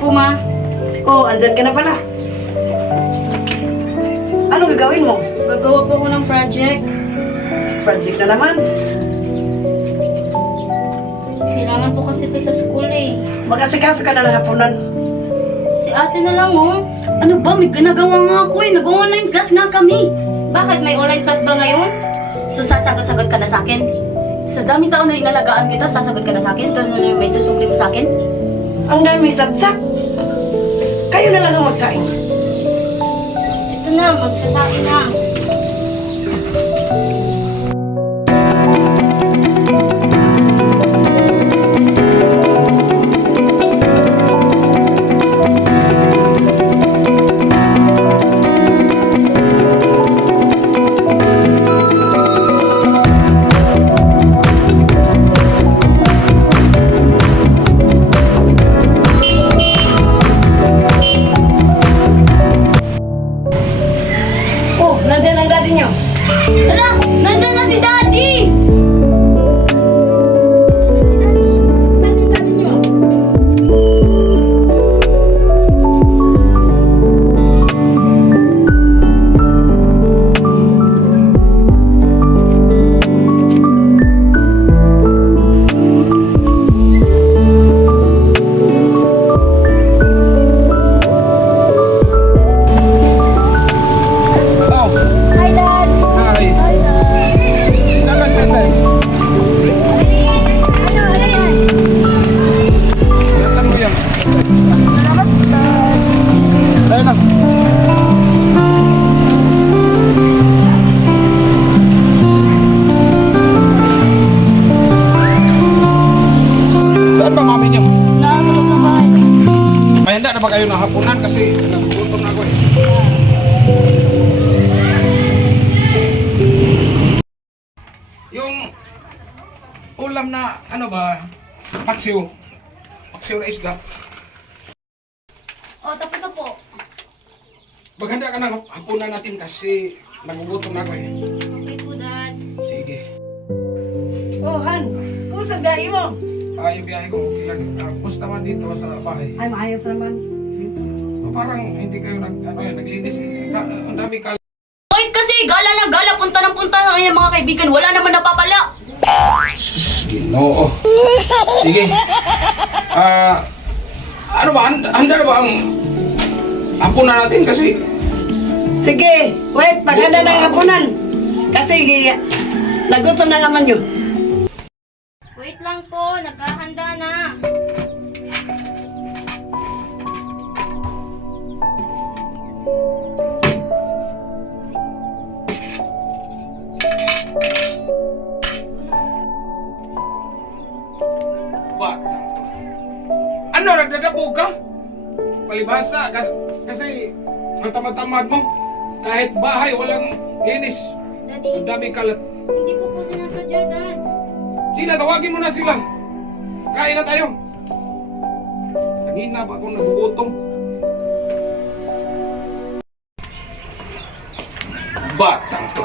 po, ma. Oh, andyan ka na pala. Anong gagawin mo? Gagawa po ako ng project. Project na naman. Kailangan po kasi ito sa school eh. Mag-asikaso ka na ng hapunan. Si ate na lang, oh. Ano ba? May ginagawa nga ako eh. Nag-online class nga kami. Bakit? May online class ba ngayon? So, sasagot-sagot ka na sa akin? Sa daming taon na inalagaan kita, sasagot ka na sa akin? Ito na may susukli mo sa akin? Ang dami sabsak. Kayo na lang ang magsaing. Ito na, magsasabi na. Oh, nandyan ang daddy niyo. Hala! Nandun na si Daddy! Na ano ba? Paksiw. Paksiw na isda. O, tapos na po. Maghanda ka ng hapunan natin kasi nagugutom na ako eh. Okay po, Dad. Sige. Oh, Han. Kumusta ang biyahe mo? Ah, yung biyahe ko, okay lang. Ah, Kumusta man dito sa bahay? Ay, maayos naman. So, parang hindi kayo nag, ano, eh, naglinis. eh. Ta- Ang dami kal... Bakit kasi? Gala na gala. Punta na punta sa kanya mga kaibigan. Wala naman napapala. Ginoo. Sige. Ah, ano ba? Handa, na ba ang hapunan natin kasi Sige, wait, maghanda ng hapunan. Kasi nagutom na naman yun. Nagdadabog ka? Palibhasa, ka- kasi ang tamad-tamad mo. Kahit bahay, walang linis. Daddy, Ang daming kalat. hindi ko po sinasadya, Dad. Sila, tawagin mo na sila. Kain na tayo. Kanina pa akong nagugutom. Batang to.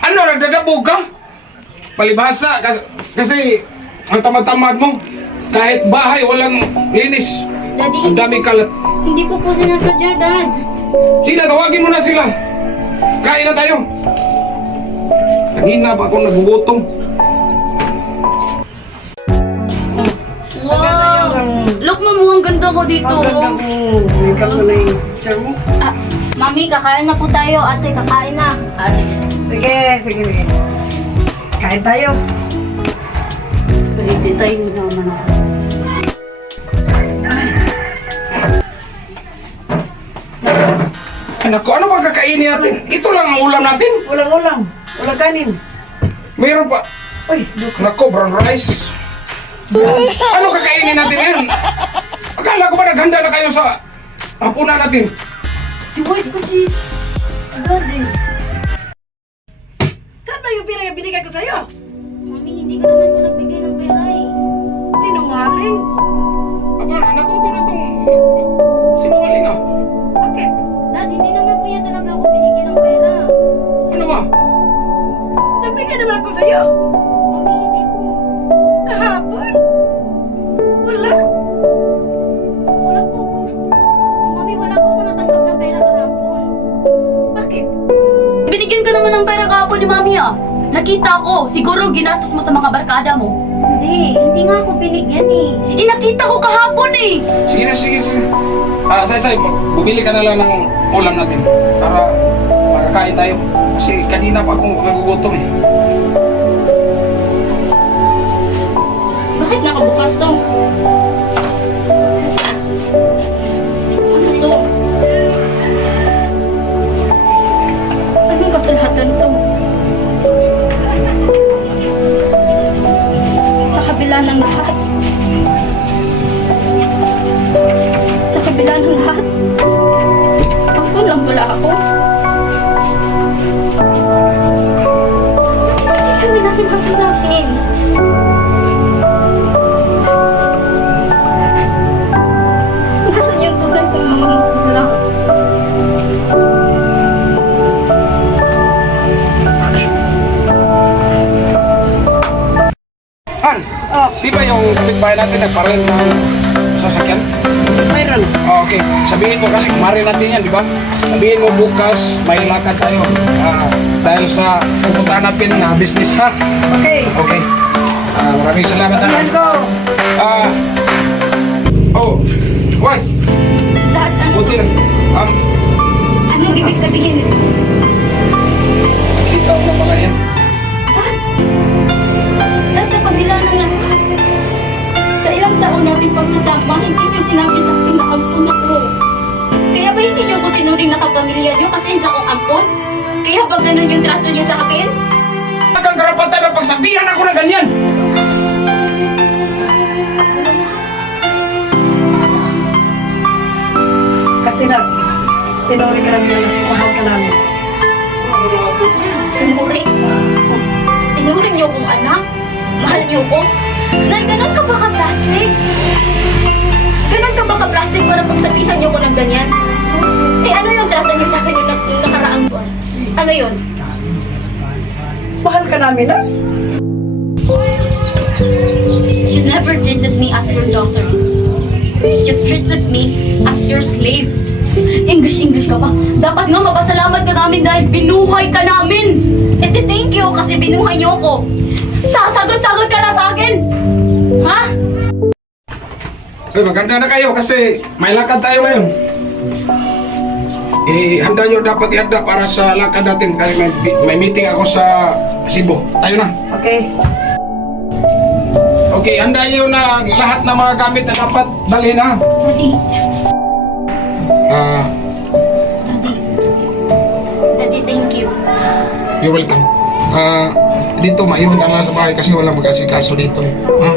Ano, nagdadabog ka? Palibhasa, ka- kasi ang tamad-tamad mo. Kahit bahay, walang linis. Daddy, Ang hindi, daming kalat. hindi ko po sinasadya, Dad. Sila, tawagin mo na sila. Kain na tayo. Kanina pa akong nagugutom. Wow! Look mo mo, ang ganda ko dito. Ang ganda mo. May kalso na yung picture mo. Ah, Mami, kakain na po tayo. Ate, kakain na. Ah, sige. Sige, sige, sige. Kain tayo. Pwede tayo naman ako. Ay, naku, ano ba kakainin natin? Ito lang ang ulam natin. Walang ulam. Walang kanin. Mayroon pa. Uy, duko. Nako, brown rice. ano kakainin natin yan? Akala ko ba naghanda na kayo sa hapunan natin? Si White kasi... Daddy. Saan ba yung pera yung binigay ko sa'yo? Mami, hindi ka naman po nagbigay ng pera eh. Sinungaling. Naman ang pera kahapon ni Mami ah. Nakita ko, siguro ginastos mo sa mga barkada mo. Hindi, hindi nga ako binigyan eh. Eh, nakita ko kahapon eh. Sige na, sige, sige. Ah, say, say, bumili ka na lang ng ulam natin para makakain tayo. Kasi kanina pa akong nagugutom eh. Di ba yung kapitbahay natin nagparin ng sasakyan? mayroon. Oh, okay, sabihin mo kasi kumarin natin yan, di ba? Sabihin mo bukas, may lakad tayo. Ah, dahil sa pupuntahan natin na business ha. Okay. Okay. Ah, maraming salamat. Ayan ko. Ah, oh, why? Dad, ano Buti lang. Um, Anong ibig sabihin nito? nakita mo pala yan. Taon namin pagsasama, hindi niyo sinabi sa akin na ampun ako. Kaya ba hindi niyo ko tinuring na kapamilya niyo kasi isa kong ampun? Kaya ba ganun yung trato niyo sa akin? Kang karapatan na pagsabihan ako na ganyan. Kasi na, tinuri ka namin, mahal ka namin. Tinuri. Tinuri niyo kong anak. Mahal niyo ko. Dahil ganun ka ba ka-plastic? Ganun ka ba ka-plastic para pagsabihan niyo ko ng ganyan? Eh ano yung trato niyo sa akin nung, nung nakaraang buwan? Ano yun? Mahal ka namin na. You never treated me as your daughter. You treated me as your slave. English-English ka pa. Dapat nga mapasalamat ka namin dahil binuhay ka namin. Eh di thank you kasi binuhay niyo ako. Sasagot-sagot ka na sa akin. Ha? Eh, maganda na kayo kasi may lakad tayo ngayon. Eh, handa nyo dapat ihanda para sa lakad natin kasi may, may meeting ako sa Cebu. Tayo na. Okay. Okay, handa nyo na lahat ng mga gamit na dapat dalhin ha. Daddy, Ah, Daddy. Daddy, thank you. you're welcome. Ah, dito maiwan ka lang sa bahay kasi walang mag-asikaso dito. Ha?